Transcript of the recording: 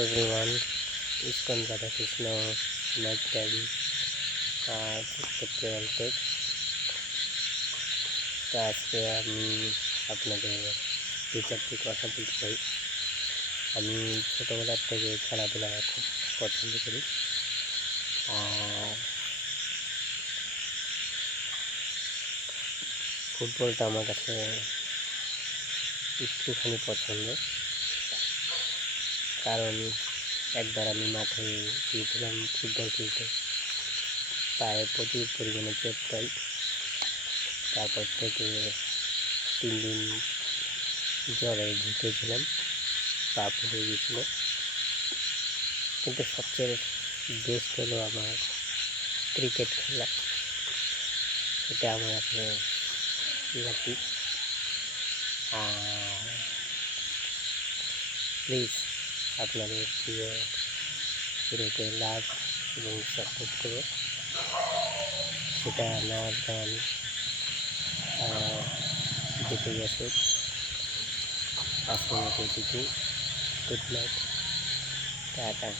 Everyone, ISKCON Radhakrishna night time take. তো আজকে আমি আপনাদের দু চারটি কথা বলতে চাই। আমি ছোটোবেলার থেকে খেলাধুলা খুব পছন্দ করি, আর ফুটবলটা আমার কাছে একটুখানি পছন্দ। কারণ একবার আমি মাঠে গিয়েছিলাম ফুটবল খেলতে, পায়ে প্রচুর পরিমাণে চোট পাই। তারপর থেকে 3 দিন জ্বরে ভুগেছিলাম, পা ফুলে গিয়েছিল। কিন্তু সবচেয়ে বেস্ট হলো আমার ক্রিকেট খেলা। এটা আমার আসলে লাকি। আর প্লিজ আপনাদের প্রিয় হিরোকে লাভ এবং সাপোর্ট করে। সেটা নাচ গান যেতেই আসুক। আজকের মতো এটুকুই। Good night, tata.